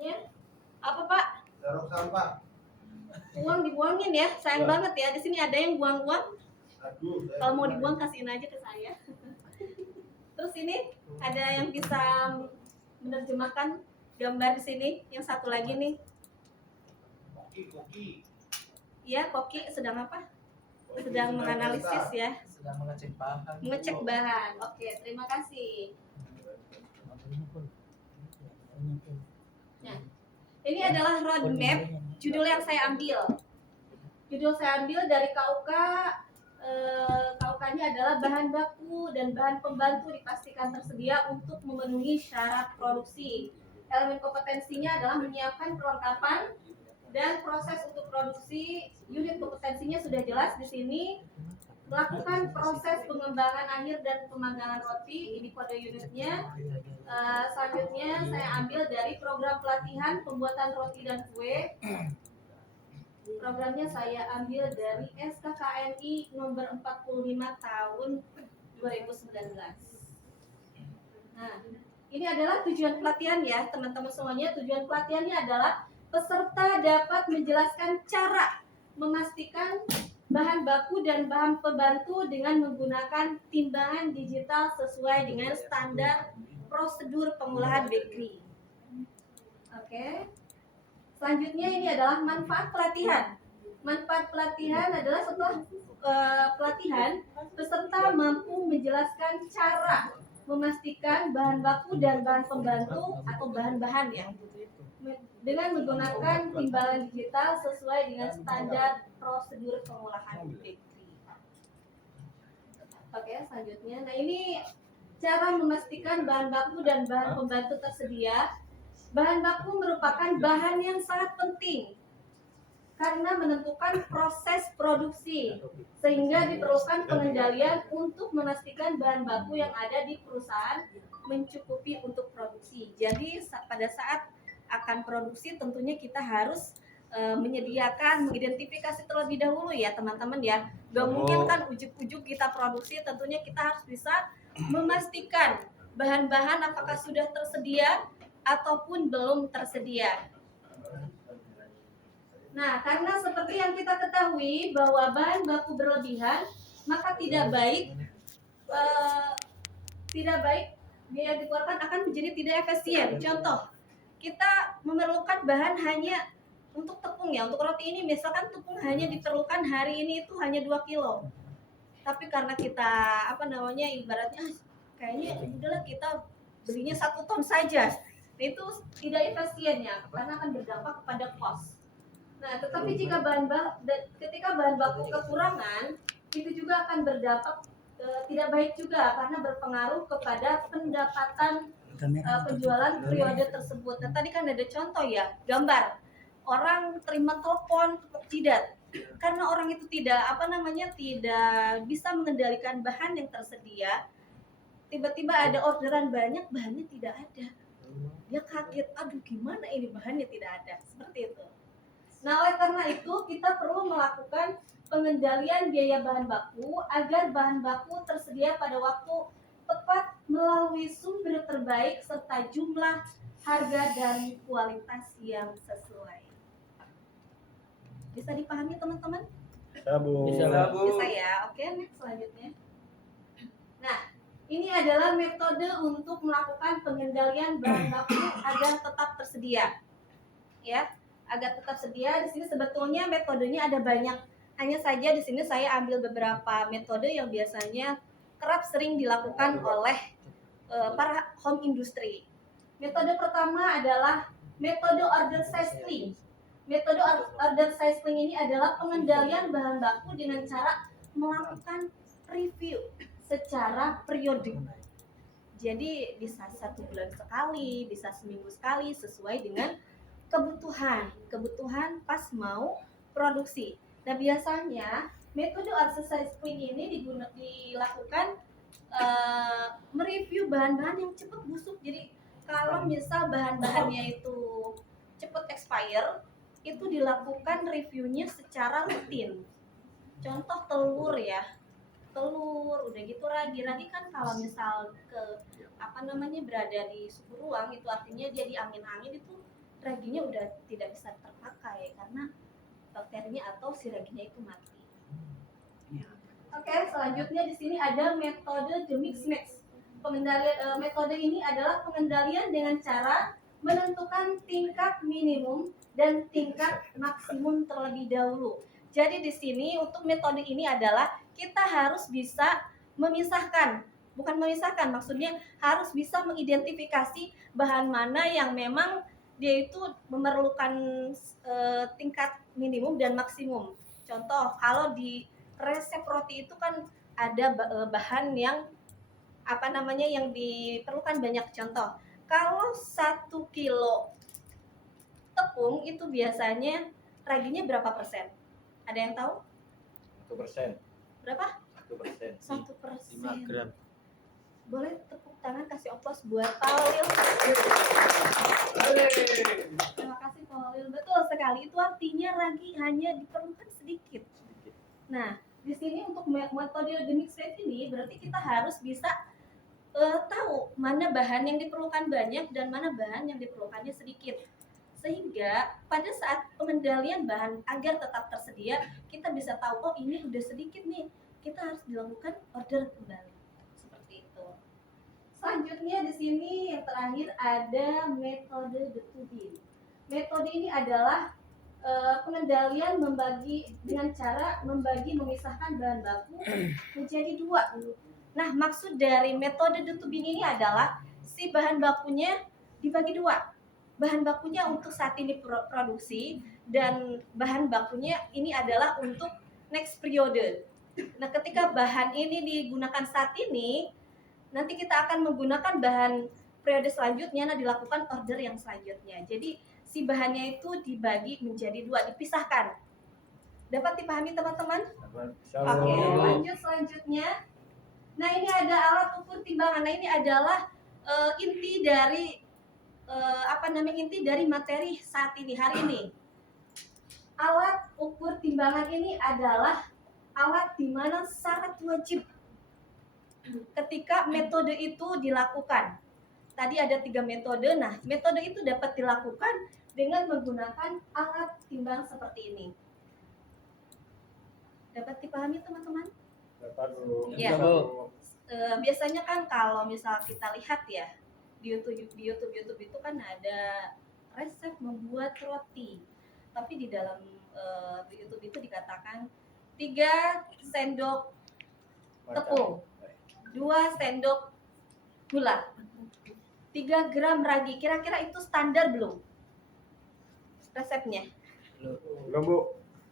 uangnya. Apa Pak? Garuk sampah. Uang dibuangin ya, sayang banget ya. Di sini ada yang buang uang. Aduh. Kalau mau dibuang kasihin aja ke saya. Terus ini ada yang bisa menerjemahkan gambar di sini. Yang satu lagi nih. Koki. Iya, Koki sedang apa? Sedang menganalisis ya. Sedang mengecek bahan. Mengecek bahan. Oke, terima kasih. Nah, ini adalah roadmap. Judul yang saya ambil. Judul saya ambil dari KUK. KUK-nya adalah bahan baku dan bahan pembantu dipastikan tersedia untuk memenuhi syarat produksi. Elemen kompetensinya adalah menyiapkan perlengkapan dan proses untuk produksi. Unit kompetensinya sudah jelas di sini. Melakukan proses pengembangan akhir dan pemanggangan roti, ini kode unitnya. Selanjutnya saya ambil dari program pelatihan pembuatan roti dan kue. Programnya saya ambil dari SKKNI nomor 45 tahun 2019. Nah, ini adalah tujuan pelatihan ya teman-teman semuanya. Tujuan pelatihannya adalah peserta dapat menjelaskan cara memastikan bahan baku dan bahan pembantu dengan menggunakan timbangan digital sesuai dengan standar prosedur pengolahan bakery. Oke. Selanjutnya ini adalah manfaat pelatihan. Manfaat pelatihan adalah setelah pelatihan, peserta mampu menjelaskan cara memastikan bahan baku dan bahan pembantu atau bahan-bahan ya dengan menggunakan timbangan digital sesuai dengan standar prosedur pengolahan bakery. Oke, selanjutnya. Nah, ini cara memastikan bahan baku dan bahan pembantu tersedia. Bahan baku merupakan bahan yang sangat penting karena menentukan proses produksi, sehingga diperlukan pengendalian untuk memastikan bahan baku yang ada di perusahaan mencukupi untuk produksi. Jadi pada saat akan produksi tentunya kita harus menyediakan, mengidentifikasi terlebih dahulu ya teman-teman ya. Gak mungkin kan ujuk-ujuk kita produksi, tentunya kita harus bisa memastikan bahan-bahan apakah sudah tersedia ataupun belum tersedia. Nah, karena seperti yang kita ketahui bahwa bahan baku berlebihan, maka tidak baik biaya dikeluarkan akan menjadi tidak efisien. Contoh, kita memerlukan bahan hanya untuk tepung ya, untuk roti ini misalkan tepung hanya diperlukan hari ini itu hanya 2 kilo. Tapi karena kita ibaratnya kayaknya udahlah kita belinya 1 ton saja. Itu tidak efisien ya, karena akan berdampak kepada cost. Nah, tetapi jika ketika bahan baku kekurangan, itu juga akan berdampak tidak baik juga karena berpengaruh kepada pendapatan penjualan periode tersebut. Nah, tadi kan ada contoh ya, gambar orang terima telepon tidak, karena orang itu tidak bisa mengendalikan bahan yang tersedia. Tiba-tiba ada orderan banyak, bahannya tidak ada. Dia kaget, aduh gimana ini bahannya tidak ada, seperti itu. Nah, oleh karena itu kita perlu melakukan pengendalian biaya bahan baku agar bahan baku tersedia pada waktu tepat melalui sumber terbaik serta jumlah, harga, dan kualitas yang sesuai. Bisa dipahami teman-teman? Bisa ya. Oke, next selanjutnya. Nah, ini adalah metode untuk melakukan pengendalian bahan baku agar tetap tersedia. Ya, agar tetap sedia. Di sini sebetulnya metodenya ada banyak. Hanya saja di sini saya ambil beberapa metode yang biasanya kerap sering dilakukan oleh para home industry. Metode pertama adalah metode order cycling. Metode order cycling ini adalah pengendalian bahan baku dengan cara melakukan review secara periodik. Jadi bisa 1 bulan sekali, bisa seminggu sekali sesuai dengan kebutuhan pas mau produksi. Nah, biasanya metode order cycling ini dilakukan mereview bahan-bahan yang cepat busuk. Jadi kalau misal bahan-bahannya itu cepat expire, itu dilakukan reviewnya secara rutin. Contoh telur ya, udah gitu ragi kan kalau misal berada di suhu ruang, itu artinya dia di angin-angin itu raginya udah tidak bisa terpakai karena bakterinya atau si raginya itu mati. Oke, selanjutnya di sini ada metode the mix match. Pengendalian metode ini adalah pengendalian dengan cara menentukan tingkat minimum dan tingkat maksimum terlebih dahulu. Jadi di sini untuk metode ini adalah kita harus bisa memisahkan, bukan memisahkan, maksudnya harus bisa mengidentifikasi bahan mana yang memang dia itu memerlukan tingkat minimum dan maksimum. Contoh, kalau di resep roti itu kan ada bahan yang yang diperlukan banyak. Contoh, kalau 1 kilo tepung itu biasanya raginya berapa persen? Ada yang tahu? 1%. Berapa? 1%. 1%. 5 gram. Boleh tepuk tangan, kasih oplos buat Paulil. Terima kasih Paulil. Betul sekali. Itu artinya ragi hanya diperlukan sedikit. Nah, di sini untuk metode the mix match ini berarti kita harus bisa tahu mana bahan yang diperlukan banyak dan mana bahan yang diperlukannya sedikit. Sehingga pada saat pengendalian bahan agar tetap tersedia, kita bisa tahu oh ini udah sedikit nih, kita harus dilakukan order kembali. Seperti itu. Selanjutnya di sini yang terakhir ada metode the to-be. Metode ini adalah pengendalian dengan cara memisahkan bahan baku menjadi 2. Nah, maksud dari metode the to-be ini adalah si bahan bakunya dibagi 2. Bahan bakunya untuk saat ini produksi dan bahan bakunya ini adalah untuk next periode. Nah, ketika bahan ini digunakan saat ini, nanti kita akan menggunakan bahan periode selanjutnya, nah dilakukan order yang selanjutnya. Jadi si bahannya itu dibagi menjadi 2, dipisahkan. Dapat dipahami teman-teman? Oke, lanjut selanjutnya. Nah, ini ada alat ukur timbangan. Nah, ini adalah inti dari inti dari materi saat ini, hari ini. Alat ukur timbangan ini adalah alat di mana syarat wajib ketika metode itu dilakukan. Tadi ada 3 metode. Nah, metode itu dapat dilakukan dengan menggunakan alat timbang seperti ini. Dapat dipahami teman-teman? Dapat, Bu. Ya. Biasanya kan kalau misal kita lihat ya di YouTube itu kan ada resep membuat roti. Tapi di dalam YouTube itu dikatakan 3 sendok tepung, 2 sendok gula, 3 gram ragi. Kira-kira itu standar belum? Resepnya? Belum, Bu.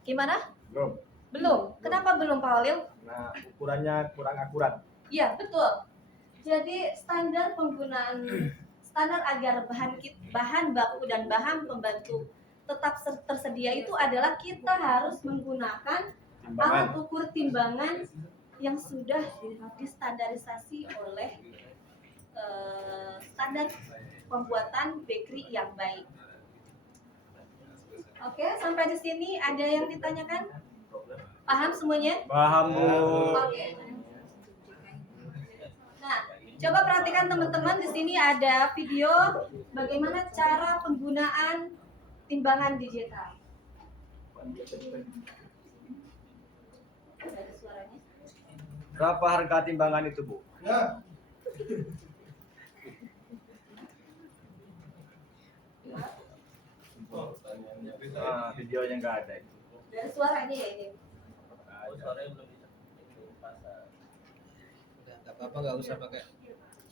Gimana? Belum. Belum. Kenapa belum, Pak Walil? Nah, ukurannya kurang akurat. Iya, betul. Jadi standar agar bahan baku dan bahan pembantu tetap tersedia itu adalah kita harus menggunakan alat ukur timbangan yang sudah distandarisasi oleh standar pembuatan bakery yang baik. Oke, sampai di sini ada yang ditanyakan? Paham semuanya? Paham, Bu. Oke. Nah, coba perhatikan teman-teman, di sini ada video bagaimana cara penggunaan timbangan digital. Ada suaranya? Berapa harga timbangan itu, Bu? Ya. Nah, videonya nggak ada. Dari suaranya ya ini. Suaranya belum bisa pasar. Udah, nggak apa-apa, nggak usah pakai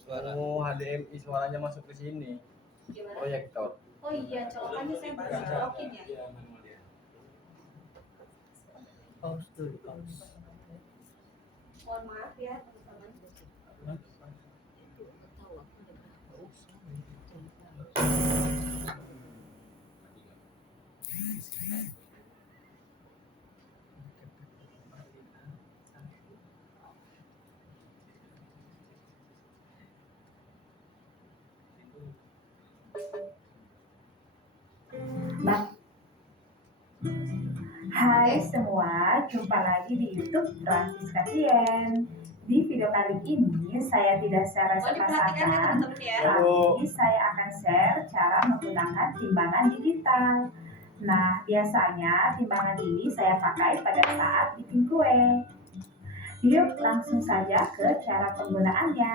suara. Oh, HDMI suaranya masuk ke sini. Gimana? Proyektor. Oh iya, colokannya saya belum colokin ya. Mohon maaf ya teman-teman. Hai semua, jumpa lagi di YouTube Francis Kasien. Di video kali ini saya tidak secara Boleh diperhatikan ya sepasang, teman-teman ya. tapi saya akan share cara menggunakan timbangan digital. Nah, biasanya timbangan ini saya pakai pada saat bikin kue. Yuk langsung saja ke cara penggunaannya.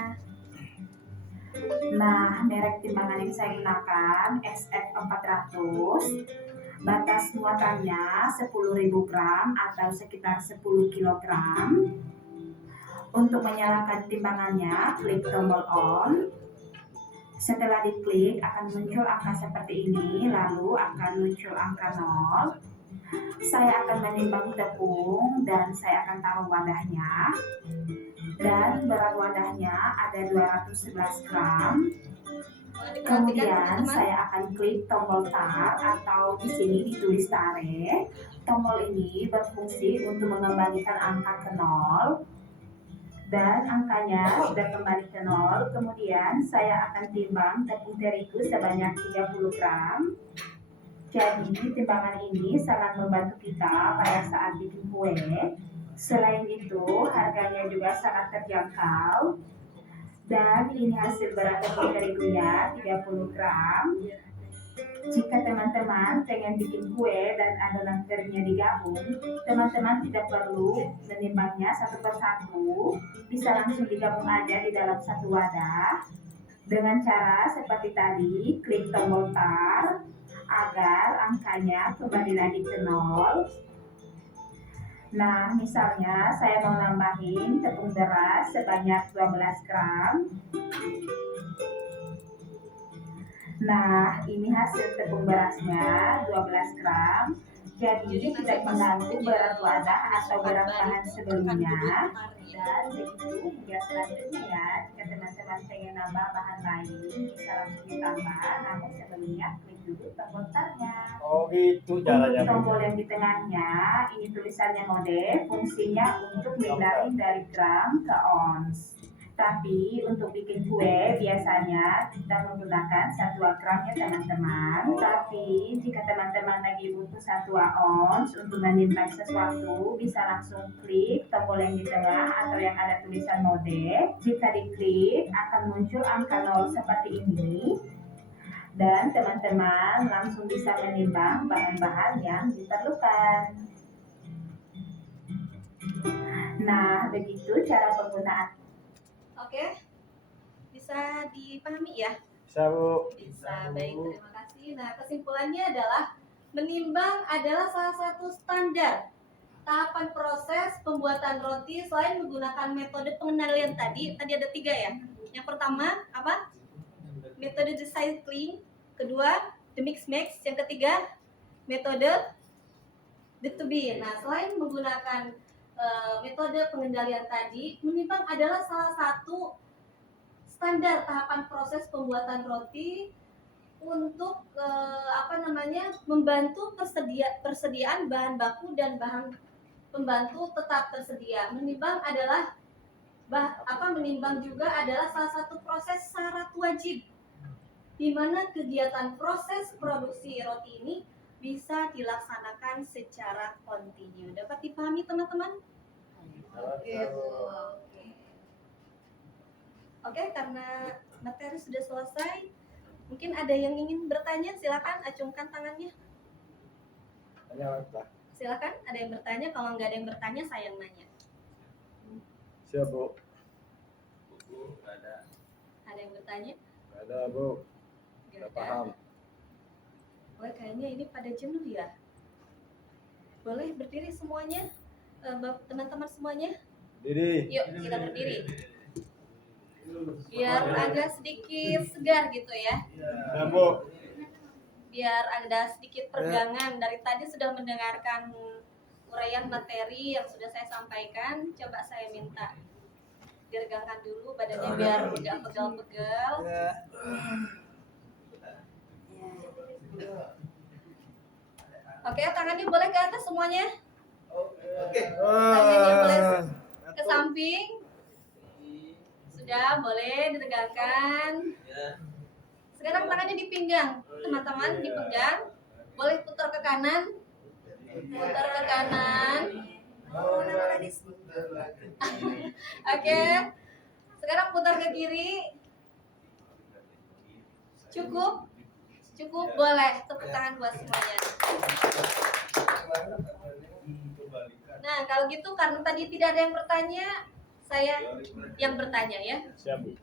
Nah, merek timbangan yang saya gunakan SF400. Batas muatannya 10.000 gram atau sekitar 10 kilogram. Untuk menyalakan timbangannya, klik tombol on. Setelah diklik akan muncul angka seperti ini, lalu akan muncul angka 0. Saya akan menimbang tepung dan saya akan taruh wadahnya. Dan berat wadahnya ada 211 gram. Boleh diperhatikan Kemudian teman-teman. saya akan klik tombol tar atau di sini ditulis tare. Tombol ini berfungsi untuk mengembalikan angka ke 0. Dan angkanya sudah kembali ke 0. Kemudian saya akan timbang tepung terigu sebanyak 30 gram. Jadi timbangan ini sangat membantu kita pada saat bikin kue. Selain itu harganya juga sangat terjangkau. Dan ini hasil berat tepung terigunya 30 gram. Jika teman-teman pengen bikin kue dan adonan keringnya digabung, teman-teman tidak perlu menimbangnya satu persatu, bisa langsung digabung aja di dalam satu wadah. Dengan cara seperti tadi, klik tombol tar agar angkanya kembali lagi ke 0. Nah, misalnya saya mau nambahin tepung beras sebanyak 12 gram. Nah, ini hasil tepung berasnya 12 gram. Jadi tidak mengganggu berat wadah atau berat bahan sebelumnya. Dan begitu hingga selanjutnya ya. Jika teman-teman pengen nambah bahan lain, bisa langsung ditambah. Namun sebelumnya klik dulu tombol tarnya. Oh gitu Untuk caranya. tombol yang di tengahnya, ini tulisannya mode, fungsinya untuk bedain dari gram ke ons. Tapi untuk bikin kue biasanya kita menggunakan satuan gram ya teman-teman. Tapi jika teman-teman lagi butuh satuan ons untuk menimbang sesuatu, bisa langsung klik tombol yang di tengah atau yang ada tulisan mode. Jika diklik akan muncul angka 0 seperti ini. Dan teman-teman langsung bisa menimbang bahan-bahan yang diperlukan. Nah, begitu cara penggunaan. Oke, bisa dipahami ya? Bisa Bu. Bisa, baik, terima kasih. Nah, kesimpulannya adalah menimbang adalah salah satu standar tahapan proses pembuatan roti selain menggunakan metode pengendalian tadi ada 3 ya. Yang pertama apa? Metode recycling. Kedua, the mix mix. Yang ketiga, metode the to be. Nah, selain menggunakan metode pengendalian tadi, menimbang adalah salah satu standar tahapan proses pembuatan roti untuk membantu persediaan bahan baku dan bahan pembantu tetap tersedia. Menimbang adalah menimbang juga adalah salah satu proses syarat wajib di mana kegiatan proses produksi roti ini bisa dilaksanakan secara kontinu. Dapat dipahami teman-teman? Oke, karena materi sudah selesai, mungkin ada yang ingin bertanya, silakan acungkan tangannya. Tanya apa? Silakan, ada yang bertanya. Kalau nggak ada yang bertanya, saya yang nanya. Siap Bu. Ada yang bertanya? Nggak ada Bu. Nggak Nggak paham. Wah, kayaknya ini pada jenuh ya. Boleh berdiri semuanya, teman-teman semuanya. Diri. Yuk kita berdiri. Biar agak sedikit segar gitu ya. Ya Bu. Biar ada sedikit peregangan. Dari tadi sudah mendengarkan uraian materi yang sudah saya sampaikan. Coba saya minta diregangkan dulu badannya biar tidak pegal-pegal. Oke, tangannya boleh ke atas semuanya. Tangannya boleh ke samping. Sudah, boleh ditegakkan. Sekarang tangannya di pinggang, teman-teman, dipenggang. Boleh putar ke kanan. Putar ke kanan. Oke. Sekarang putar ke kiri. Cukup? Cukup, boleh. Tepuk tangan buat semuanya. Nah, kalau gitu karena tadi tidak ada yang bertanya, saya yang bertanya ya. Siap, Bu.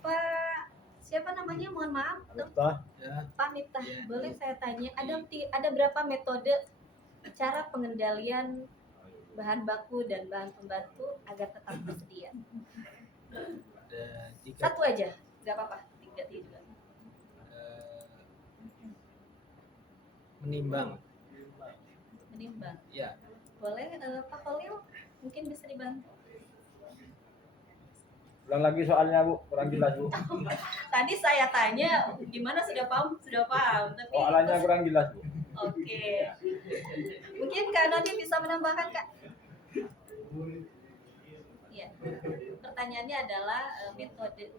Pak, siapa namanya? Mohon maaf. Miftah. Ya. Pak Miftah, Ya. boleh saya tanya, ada berapa metode cara pengendalian bahan baku dan bahan pembantu agar tetap tersedia? Ada 3. Satu aja, nggak apa-apa. Tiga juga. Menimbang. Menimbang. Ya. Boleh, Pak Khalil, mungkin bisa dibantu. Ulang lagi soalnya, Bu. Kurang jelas, Bu. Tadi saya tanya, gimana sudah paham? Sudah paham. Tapi Soalannya kurang jelas, Bu. Oke. Mungkin Kak Noni bisa menambahkan, Kak? Iya. Pertanyaannya adalah metode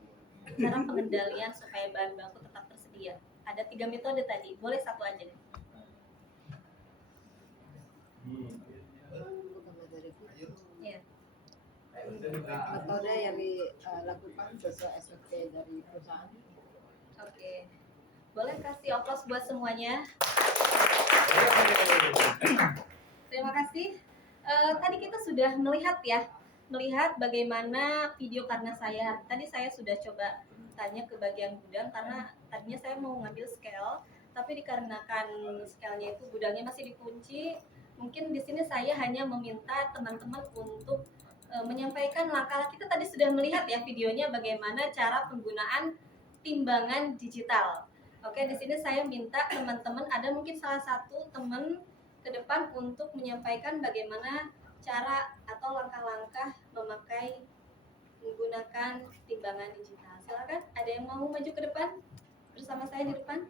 cara pengendalian supaya bahan baku tetap tersedia. Ada 3 metode tadi. Boleh satu aja deh. Iya. Metode yang dilakukan sesuai SOP dari perusahaan. Oke. Boleh kasih aplaus buat semuanya. Terima kasih. Tadi kita sudah melihat bagaimana video karena tadi saya sudah coba tanya ke bagian gudang karena tadinya saya mau ngambil scale, tapi dikarenakan scale-nya itu gudangnya masih dikunci, mungkin di sini saya hanya meminta teman-teman untuk menyampaikan langkah. Kita tadi sudah melihat ya videonya bagaimana cara penggunaan timbangan digital. Oke, di sini saya minta teman-teman ada mungkin salah satu teman ke depan untuk menyampaikan bagaimana cara atau langkah-langkah menggunakan timbangan digital. Silakan, ada yang mau maju ke depan bersama saya di depan?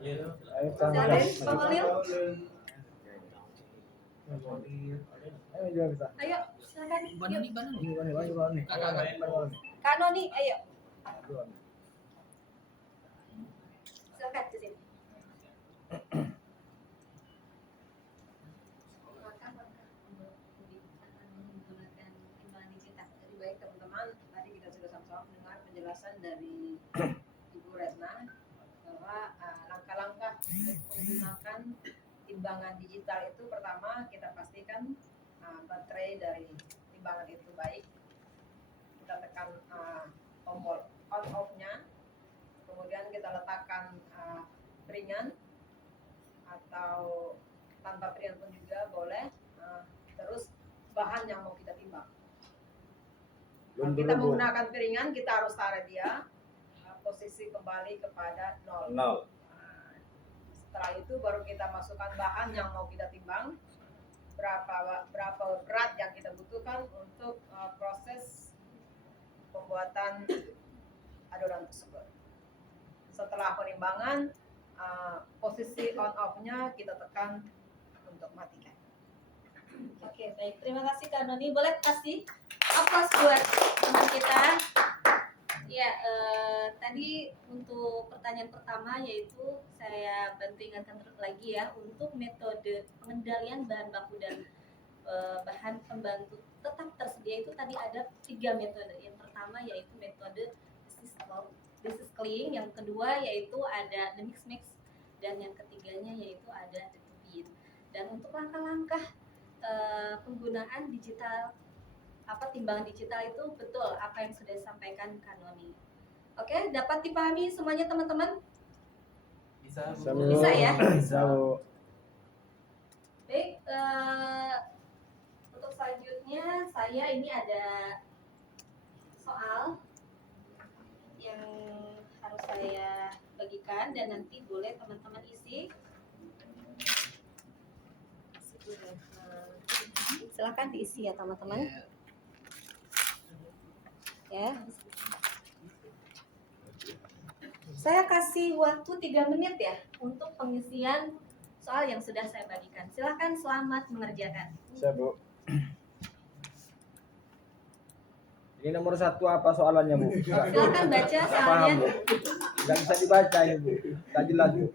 Ayo, Silakan, Pak Khalil. Ayo, juga bisa. Ayo, silakan. Mana Yuk. nih, mana nih? Ini. Kak Noni, ayo. Silakan ke sini. Menggunakan timbangan digital. Jadi baik teman-teman, tadi kita sudah sama-sama mendengar penjelasan dari Ibu Retna bahwa langkah-langkah untuk menggunakan timbangan digital itu pertama kita pastikan baterai dari timbangan itu baik. Kita tekan tombol on off-nya, kemudian kita letakkan piringan atau tanpa piringan pun juga boleh. Terus bahan yang mau kita timbang. Kalau kita menggunakan piringan, kita harus taruh dia posisi kembali kepada 0. Setelah itu baru kita masukkan bahan yang mau kita timbang, berapa berat yang kita butuhkan untuk proses pembuatan adonan tersebut. Setelah penimbangan, posisi on off-nya kita tekan untuk matikan. Oke, baik. Terima kasih Kak Noni. Boleh kasih aplaus buat teman kita. Ya, tadi untuk pertanyaan pertama yaitu saya bantu ingatkan terus lagi ya, untuk metode pengendalian bahan baku dan bahan pembantu tetap tersedia itu tadi ada 3 metode. Yang pertama yaitu metode business cleaning, yang kedua yaitu ada the mix, dan yang ketiganya yaitu ada the bin. Dan untuk langkah-langkah penggunaan digital timbangan digital itu betul apa yang sudah disampaikan Kak Noni. Oke, dapat dipahami semuanya teman-teman? Bisa, Bisa, Bu. Bu. Bisa ya? Bisa, Bu. Baik, untuk selanjutnya saya ini ada soal yang harus saya bagikan dan nanti boleh teman-teman isi. Silakan diisi ya teman-teman. Ya. Saya kasih waktu 3 menit ya untuk pengisian soal yang sudah saya bagikan. Silakan, selamat mengerjakan. Siap, Bu. Ini nomor 1 apa soalannya, Bu? Silakan baca Nggak soalnya. paham, Bu. Nggak bisa dibaca ini, Bu. Nggak jelas, Bu.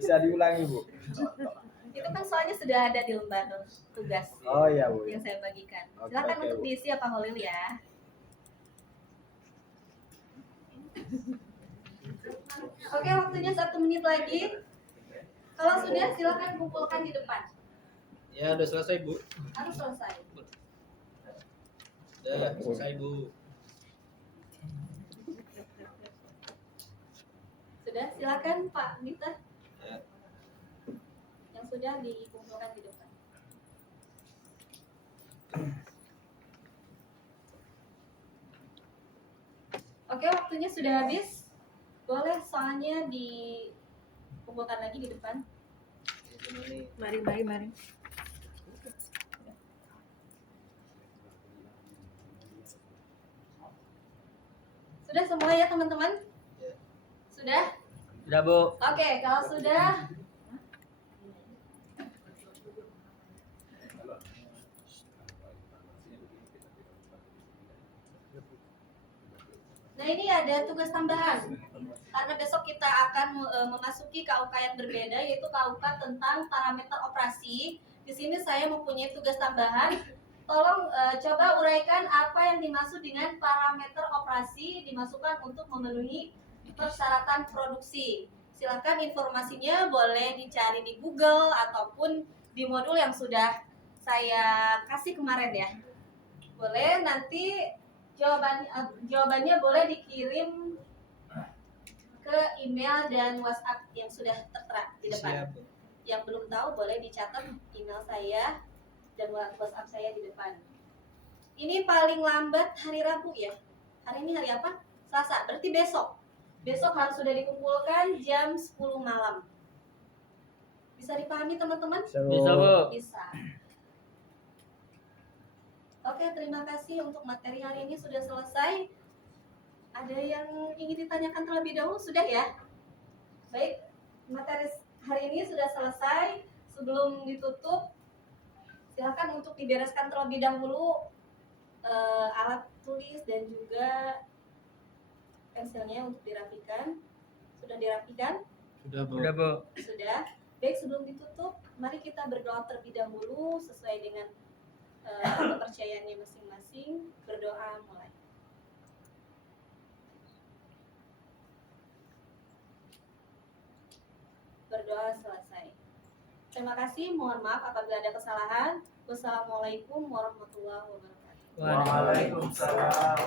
Bisa diulangi, Bu. Itu kan soalnya sudah ada di lembar tugas Oh iya Bu. yang saya bagikan. Oke, Silakan oke, untuk Bu. diisi ya Pak Holil ya. Oke, waktunya 1 menit lagi. Kalau sudah silakan kumpulkan di depan. Ya, udah selesai, Bu. Harus selesai. Udah selesai, Bu. Sudah, silakan Pak Mita. Ya. Yang sudah dikumpulkan di depan. Oke, waktunya sudah habis. Boleh soalnya dikumpulkan lagi di depan. Mari. Sudah semua ya teman-teman? Ya. Sudah? Sudah Bu. Oke, kalau sudah Nah, ini ada tugas tambahan. Karena besok kita akan memasuki KUK yang berbeda, yaitu KUK tentang parameter operasi. Di sini saya mempunyai tugas tambahan. Tolong coba uraikan apa yang dimaksud dengan parameter operasi dimasukkan untuk memenuhi persyaratan produksi. Silakan informasinya boleh dicari di Google ataupun di modul yang sudah saya kasih kemarin ya. Boleh nanti jawabannya boleh dikirim ke email dan WhatsApp yang sudah tertera di depan. Siap, Bu. Yang belum tahu boleh dicatat email saya dan WhatsApp saya di depan. Ini paling lambat hari Rabu ya. Hari ini hari apa? Selasa. Berarti besok. Besok harus sudah dikumpulkan jam 10 malam. Bisa dipahami teman-teman? Bisa Bu. Bisa. Oke, terima kasih untuk materi hari ini sudah selesai. Ada yang ingin ditanyakan terlebih dahulu? Sudah ya? Baik, materi hari ini sudah selesai. Sebelum ditutup, silakan untuk dibereskan terlebih dahulu alat tulis dan juga pensilnya untuk dirapikan. Sudah dirapikan? Sudah, Bu. Sudah Bu. Sudah. Baik, sebelum ditutup, mari kita berdoa terlebih dahulu sesuai dengan kepercayaannya masing-masing. Berdoa mulai. Berdoa selesai. Terima kasih, mohon maaf apabila ada kesalahan. Wassalamualaikum warahmatullahi wabarakatuh. Waalaikumsalam.